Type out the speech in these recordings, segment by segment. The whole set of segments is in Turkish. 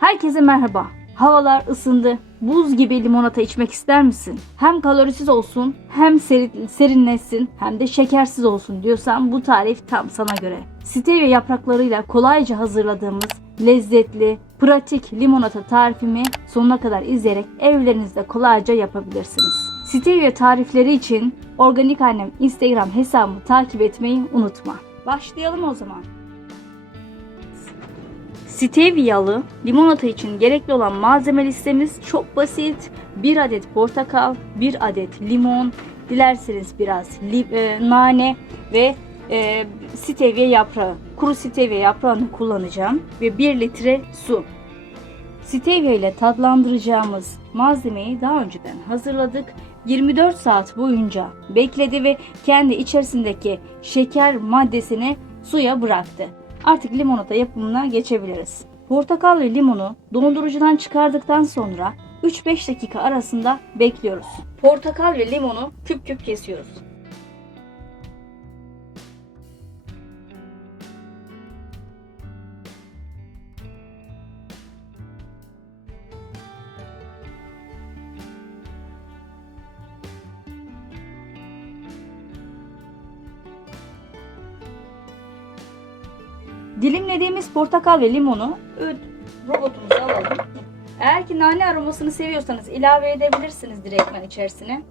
Herkese merhaba. Havalar ısındı. Buz gibi limonata içmek ister misin? Hem kalorisiz olsun, hem seri- serinlesin, hem de şekersiz olsun diyorsan bu tarif tam sana göre. Stevia yapraklarıyla kolayca hazırladığımız lezzetli, pratik limonata tarifimi sonuna kadar izleyerek evlerinizde kolayca yapabilirsiniz. Stevia tarifleri için Organik Annem Instagram hesabımı takip etmeyi unutma. Başlayalım o zaman. Stevialı limonata için gerekli olan malzeme listemiz çok basit. 1 adet portakal, 1 adet limon, dilerseniz biraz e, nane ve e, stevia yaprağı. Kuru stevia yaprağını kullanacağım ve 1 litre su. Stevia ile tadlandıracağımız malzemeyi daha önceden hazırladık. 24 saat boyunca bekledi ve kendi içerisindeki şeker maddesini suya bıraktı. Artık limonata yapımına geçebiliriz. Portakal ve limonu dondurucudan çıkardıktan sonra 3-5 dakika arasında bekliyoruz. Portakal ve limonu küp küp kesiyoruz. Dilimlediğimiz portakal ve limonu robotumuza alalım. Eğer ki nane aromasını seviyorsanız ilave edebilirsiniz direktmen içerisine.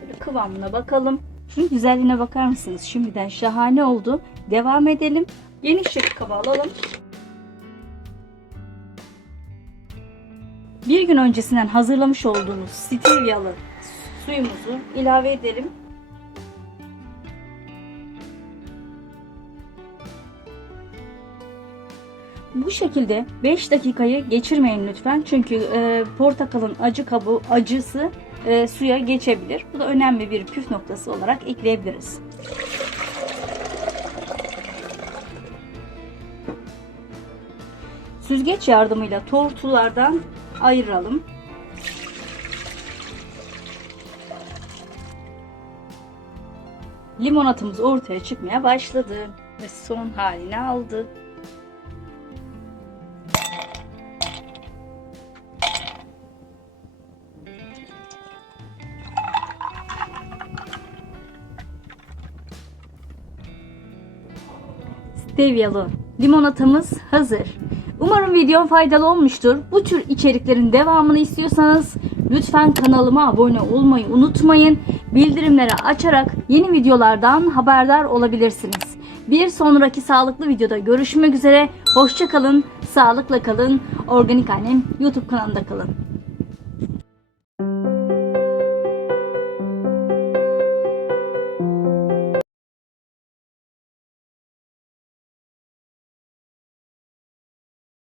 Şöyle kıvamına bakalım. Şunun güzelliğine bakar mısınız? Şimdiden şahane oldu. Devam edelim. Geniş bir kaba alalım. Bir gün öncesinden hazırlamış olduğumuz stevyalı suyumuzu ilave edelim. Bu şekilde 5 dakikayı geçirmeyin lütfen. Çünkü e, portakalın acı kabuğu acısı e, suya geçebilir. Bu da önemli bir püf noktası olarak ekleyebiliriz. Süzgeç yardımıyla tortulardan ayıralım. Limonatımız ortaya çıkmaya başladı ve son halini aldı. Stevyalı limonatamız hazır. Umarım videom faydalı olmuştur. Bu tür içeriklerin devamını istiyorsanız lütfen kanalıma abone olmayı unutmayın. Bildirimleri açarak yeni videolardan haberdar olabilirsiniz. Bir sonraki sağlıklı videoda görüşmek üzere. Hoşçakalın, sağlıkla kalın. Organik Annem YouTube kanalında kalın.